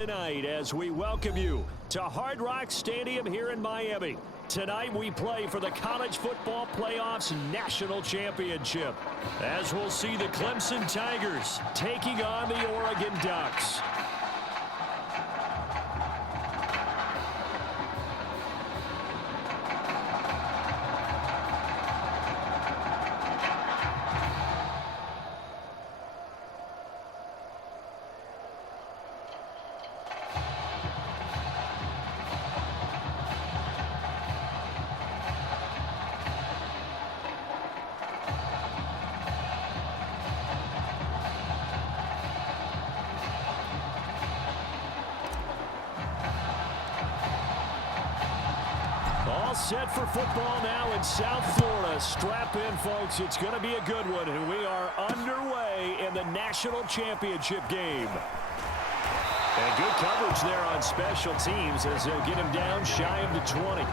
Tonight, as we welcome you to Hard Rock Stadium here in Miami. Tonight we play for the College Football Playoffs National Championship, as we'll see the Clemson Tigers taking on the Oregon Ducks. All set for football now in South Florida. Strap in, folks. It's going to be a good one, and we are underway in the national championship game. And good coverage there on special teams as they'll get him down shy of the 20.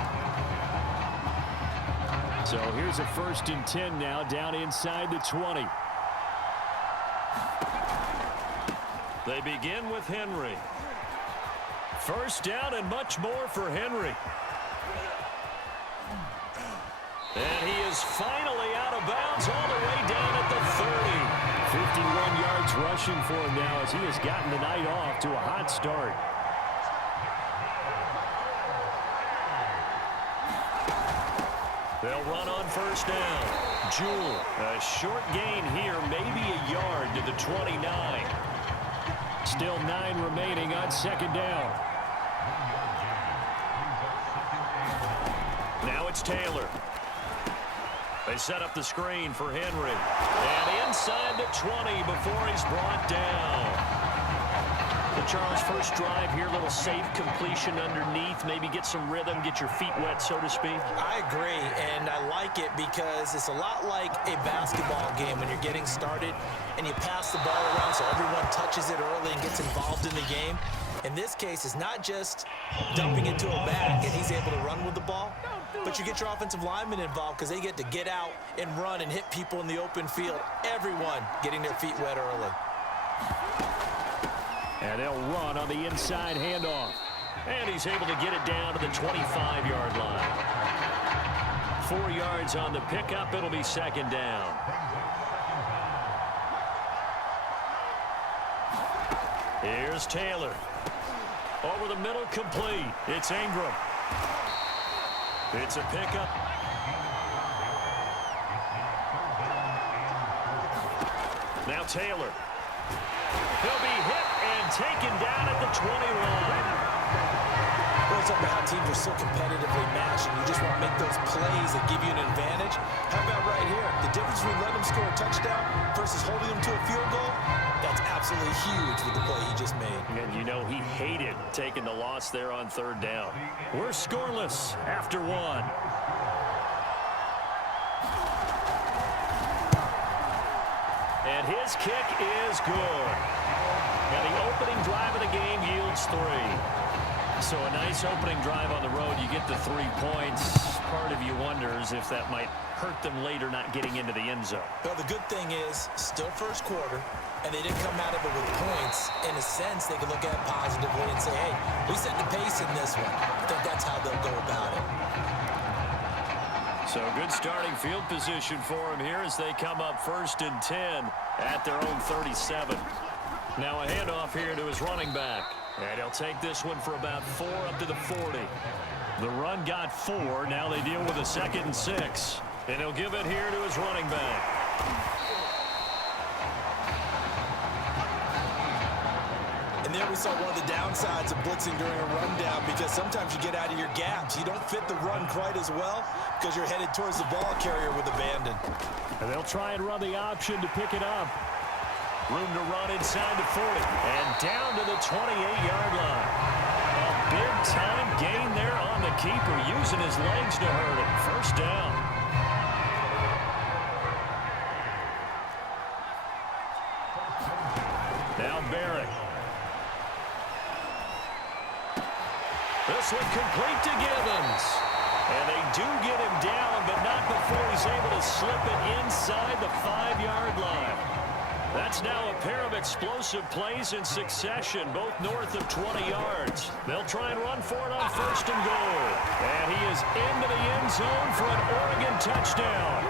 So here's a 1st and 10 now, down inside the 20. They begin with Henry. First down and much more for Henry. And he is finally out of bounds all the way down at the 30. 51 yards rushing for him now as he has gotten the night off to a hot start. They'll run on 1st down. Jewell, a short gain here, maybe a yard to the 29. Still 9 remaining on 2nd down. Now it's Taylor. They set up the screen for Henry. And inside the 20 before he's brought down. The Charles, first drive here, little safe completion underneath. Maybe get some rhythm, get your feet wet, so to speak. I agree, and I like it because it's a lot like a basketball game when you're getting started and you pass the ball around so everyone touches it early and gets involved in the game. In this case, it's not just dumping it to a back and he's able to run with the ball, but you get your offensive linemen involved because they get to get out and run and hit people in the open field. Everyone getting their feet wet early. And they'll run on the inside handoff. And he's able to get it down to the 25-yard line. 4 yards on the pickup. It'll be 2nd down. Here's Taylor. Over the middle, complete. It's Ingram. It's a pickup. Now Taylor. He'll be hit and taken down at the 21. Well, it's about how teams are so competitively matched, and you just want to make those plays that give you an advantage. How about right here? The difference between letting them score a touchdown versus holding them to a field goal, that's absolutely huge with the play he just made. And you know he hated taking the loss there on 3rd down. We're scoreless after 1. And his kick is good. And the opening drive of the game yields 3. So a nice opening drive on the road. You get the 3 points. Part of you wonders if that might hurt them later not getting into the end zone. Well, the good thing is, still first quarter, and they didn't come out of it with points. In a sense, they can look at it positively and say, hey, we set the pace in this one. I think that's how they'll go about it. So good starting field position for him here as they come up 1st and 10 at their own 37. Now a handoff here to his running back. And he'll take this one for about 4 up to the 40. The run got 4. Now they deal with a 2nd and 6. And he'll give it here to his running back. And there we saw one of the downsides of blitzing during a rundown, because sometimes you get out of your gaps. You don't fit the run quite as well because you're headed towards the ball carrier with abandon. And they'll try and run the option to pick it up. Room to run inside the 40. And down to the 28-yard line. A big-time gain there on the keeper, using his legs to hurt him. 1st down. Now Barrett. This one complete to Givens. And they do get him down, but not before he's able to slip it inside the 5-yard line. That's now a pair of explosive plays in succession, both north of 20 yards. They'll try and run for it on first and goal. And he is into the end zone for an Oregon touchdown.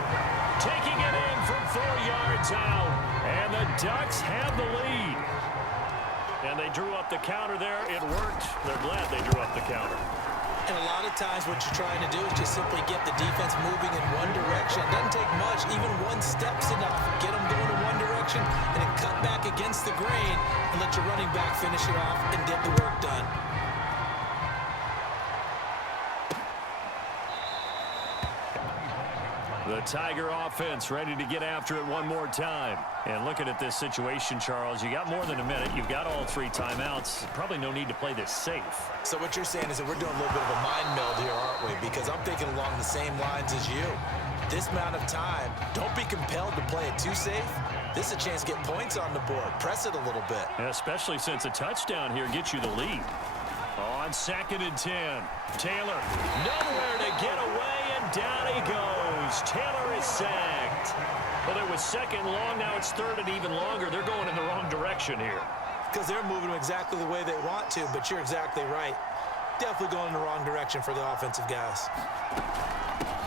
Taking it in from 4 yards out. And the Ducks have the lead. And they drew up the counter there. It worked. They're glad they drew up the counter. And a lot of times what you're trying to do is just simply get the defense moving in one direction. It doesn't take much. Even one step's enough. Get them going in one direction and then cut back against the grain and let your running back finish it off and get the work done. The Tiger offense ready to get after it one more time. And looking at this situation, Charles, you got more than a minute. You've got all 3 timeouts. Probably no need to play this safe. So what you're saying is that we're doing a little bit of a mind meld here, aren't we? Because I'm thinking along the same lines as you. This amount of time, don't be compelled to play it too safe. This is a chance to get points on the board. Press it a little bit. And especially since a touchdown here gets you the lead. On 2nd and 10. Taylor, nowhere to get away, and down he goes. Taylor is sacked. Well, it was 2nd long. Now it's 3rd and even longer. They're going in the wrong direction here. Because they're moving exactly the way they want to, but you're exactly right. Definitely going in the wrong direction for the offensive guys.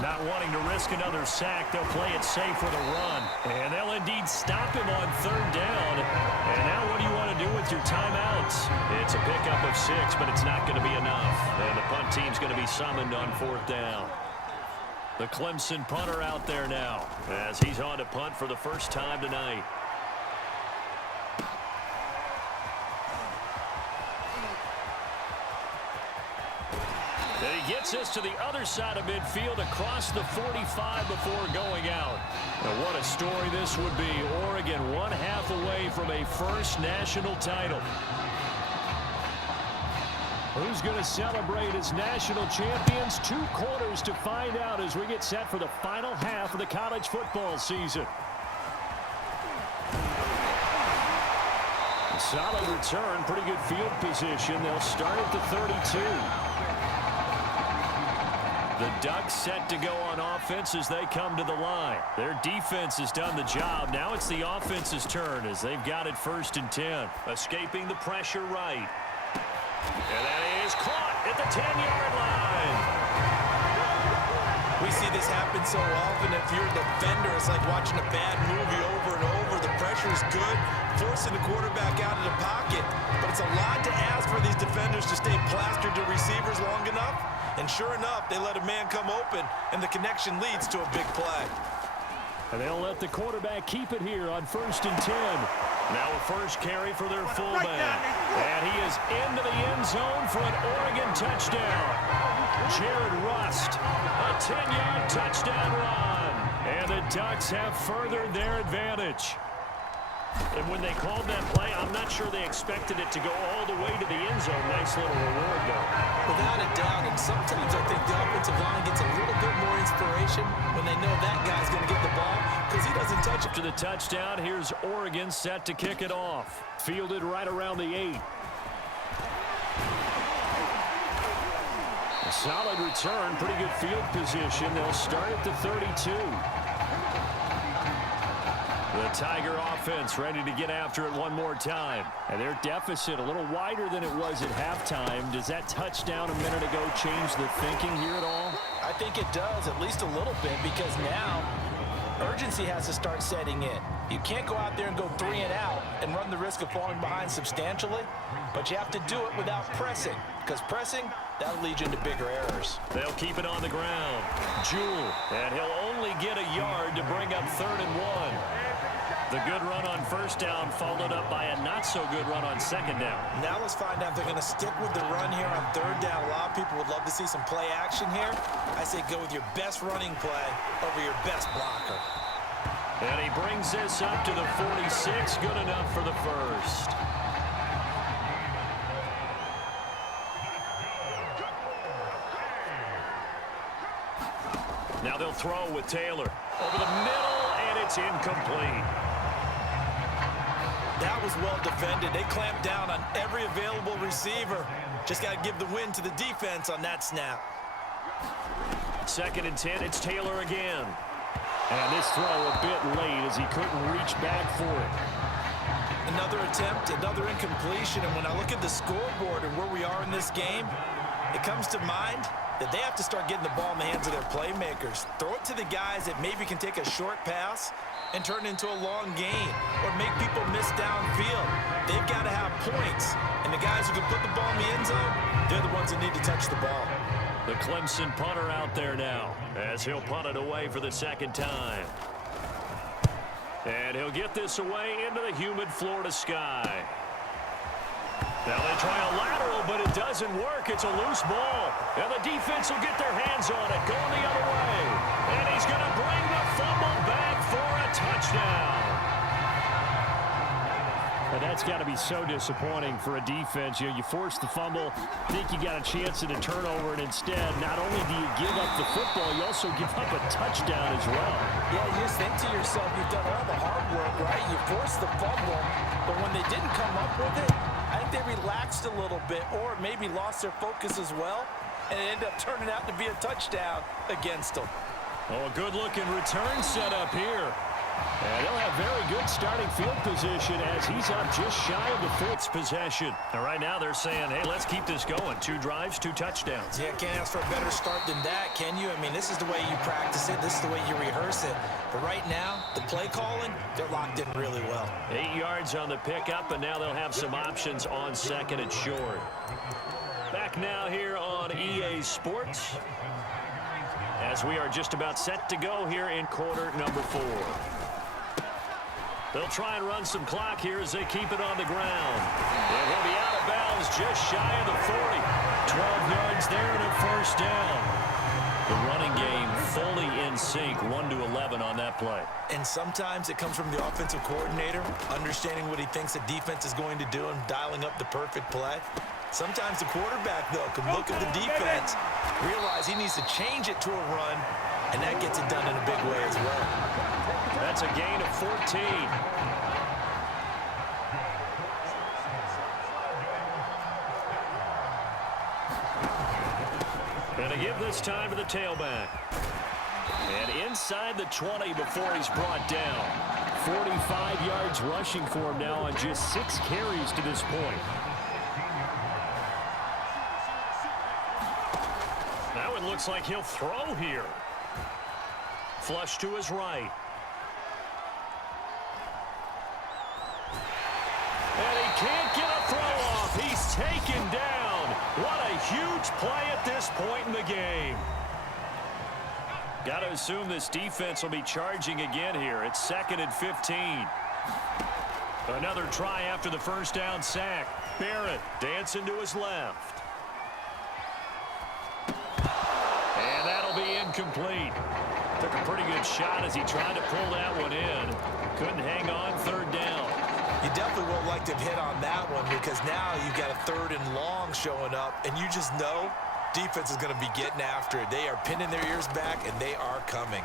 Not wanting to risk another sack, they'll play it safe with a run. And they'll indeed stop him on 3rd down. And now what do you want to do with your timeouts? It's a pickup of 6, but it's not going to be enough. And the punt team's going to be summoned on 4th down. The Clemson punter out there now as he's on to punt for the first time tonight. And he gets us to the other side of midfield across the 45 before going out. And what a story this would be. Oregon 1/2 away from a first national title. Who's going to celebrate as national champions? 2 quarters to find out as we get set for the final half of the college football season. Solid return, pretty good field position. They'll start at the 32. The Ducks set to go on offense as they come to the line. Their defense has done the job. Now it's the offense's turn as they've got it 1st and 10. Escaping the pressure right. And that is caught at the 10-yard line. We see this happen so often. If you're a defender, it's like watching a bad movie over and over. The pressure is good, forcing the quarterback out of the pocket. But it's a lot to ask for these defenders to stay plastered to receivers long enough. And sure enough, they let a man come open, and the connection leads to a big play. And they'll let the quarterback keep it here on 1st and 10. Now a first carry for their fullback. And he is into the end zone for an Oregon touchdown. Jared Rust, a 10-yard touchdown run. And the Ducks have furthered their advantage. And when they called that play, I'm not sure they expected it to go all the way to the end zone. Nice little reward, though. Without a doubt, and sometimes I think the offensive line gets a little bit more inspiration when they know that guy's going to get the ball because he doesn't touch it. To the touchdown, here's Oregon set to kick it off. Fielded right around the 8. A solid return, pretty good field position. They'll start at the 32. The Tiger offense ready to get after it one more time. And their deficit a little wider than it was at halftime. Does that touchdown a minute ago change the thinking here at all? I think it does, at least a little bit, because now urgency has to start setting in. You can't go out there and go 3 and out and run the risk of falling behind substantially, but you have to do it without pressing, because pressing, that'll lead you into bigger errors. They'll keep it on the ground. Jewell, and he'll only get a yard to bring up 3rd and 1. The good run on 1st down followed up by a not-so-good run on 2nd down. Now let's find out if they're going to stick with the run here on 3rd down. A lot of people would love to see some play action here. I say go with your best running play over your best blocker. And he brings this up to the 46. Good enough for the first. Now they'll throw with Taylor. Over the middle, and it's incomplete. That was well defended. They clamped down on every available receiver. Just got to give the win to the defense on that snap. 2nd and 10, it's Taylor again. And this throw a bit late as he couldn't reach back for it. Another attempt, another incompletion, and when I look at the scoreboard and where we are in this game, it comes to mind that they have to start getting the ball in the hands of their playmakers. Throw it to the guys that maybe can take a short pass and turn it into a long gain or make people miss downfield. They've got to have points, and the guys who can put the ball in the end zone, they're the ones that need to touch the ball. The Clemson punter out there now as he'll punt it away for the second time. And he'll get this away into the humid Florida sky. Now they try a lateral, but it doesn't work. It's a loose ball. And the defense will get their hands on it, going the other way. And he's going to bring the fumble back for a touchdown. And that's got to be so disappointing for a defense. You know, you force the fumble, think you got a chance at a turnover, and instead, not only do you give up the football, you also give up a touchdown as well. Yeah, you just think to yourself, you've done all the hard work, right? You forced the fumble, but when they didn't come up with it, I think they relaxed a little bit or maybe lost their focus as well, and it ended up turning out to be a touchdown against them. Oh, a good-looking return set up here. And he'll have very good starting field position as he's up just shy of the 5th possession. And right now they're saying, hey, let's keep this going. 2 drives, 2 touchdowns. Yeah, can't ask for a better start than that, can you? I mean, this is the way you practice it. This is the way you rehearse it. But right now, the play calling, they're locked in really well. 8 yards on the pickup, and now they'll have some options on second and short. Back now here on EA Sports as we are just about set to go here in quarter number 4. They'll try and run some clock here as they keep it on the ground. It will be out of bounds just shy of the 40. 12 yards there and a first down. The running game fully in sync, 1-11 on that play. And sometimes it comes from the offensive coordinator, understanding what he thinks the defense is going to do and dialing up the perfect play. Sometimes the quarterback, though, can look at the defense, realize he needs to change it to a run, and that gets it done in a big way as well. That's a gain of 14. And to give this time to the tailback. And inside the 20 before he's brought down. 45 yards rushing for him now on just 6 carries to this point. Now it looks like he'll throw here. Flush to his right. And he can't get a throw off. He's taken down. What a huge play at this point in the game. Got to assume this defense will be charging again here. It's 2nd and 15. Another try after the first down sack. Barrett dancing to his left. And that'll be incomplete. Took a pretty good shot as he tried to pull that one in. Couldn't hang on, 3rd down. You definitely won't like to hit on that one because now you've got a 3rd and long showing up, and you just know defense is going to be getting after it. They are pinning their ears back, and they are coming.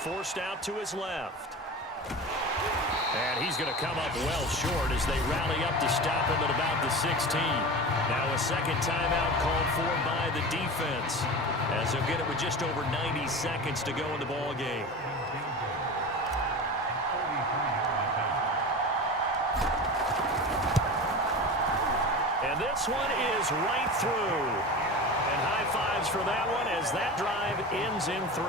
Forced out to his left. And he's going to come up well short as they rally up to stop him at about the 16. Now a second timeout called for by the defense as they'll get it with just over 90 seconds to go in the ball game. And this one is right through. And high fives for that one as that drive ends in 3.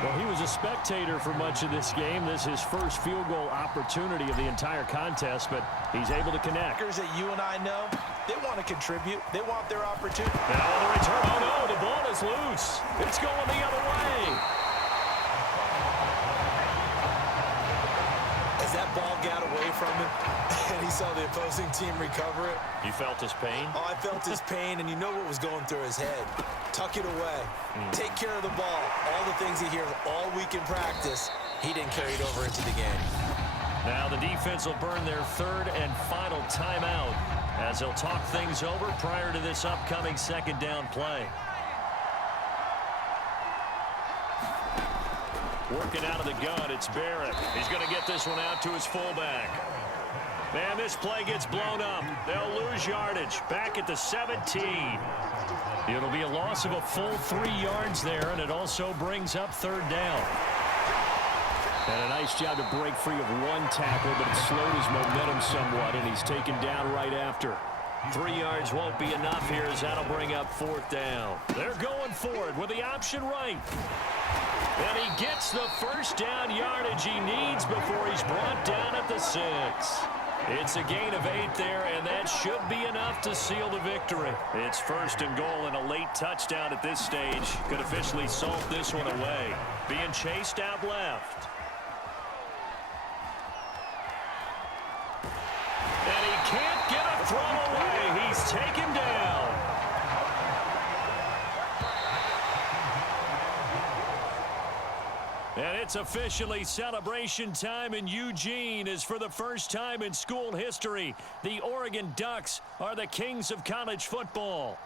Well, he was a spectator for much of this game. This is his first field goal opportunity of the entire contest, but he's able to connect. That you and I know, they want to contribute. They want their opportunity. Now the return. Oh, no, the ball is loose. It's going the other way. As that ball got away from him, and he saw the opposing team recover it. You felt his pain? Oh, I felt his pain, and you know what was going through his head. Tuck it away. Take care of the ball. All the things he hears all week in practice, he didn't carry it over into the game. Now the defense will burn their 3rd and final timeout as they'll talk things over prior to this upcoming 2nd down play. Working out of the gun, it's Barrett. He's going to get this one out to his fullback. Man, this play gets blown up. They'll lose yardage. Back at the 17. It'll be a loss of a full 3 yards there, and it also brings up third down. And a nice job to break free of one tackle, but it slowed his momentum somewhat, and he's taken down right after. 3 yards won't be enough here as that'll bring up fourth down. They're going forward with the option right. And he gets the first down yardage he needs before he's brought down at the 6. It's a gain of 8 there, and that should be enough to seal the victory. It's first and goal, and a late touchdown at this stage could officially salt this one away. Being chased out left. And he can't get a throw away. He's taken down. And it's officially celebration time in Eugene, as for the first time in school history, the Oregon Ducks are the kings of college football.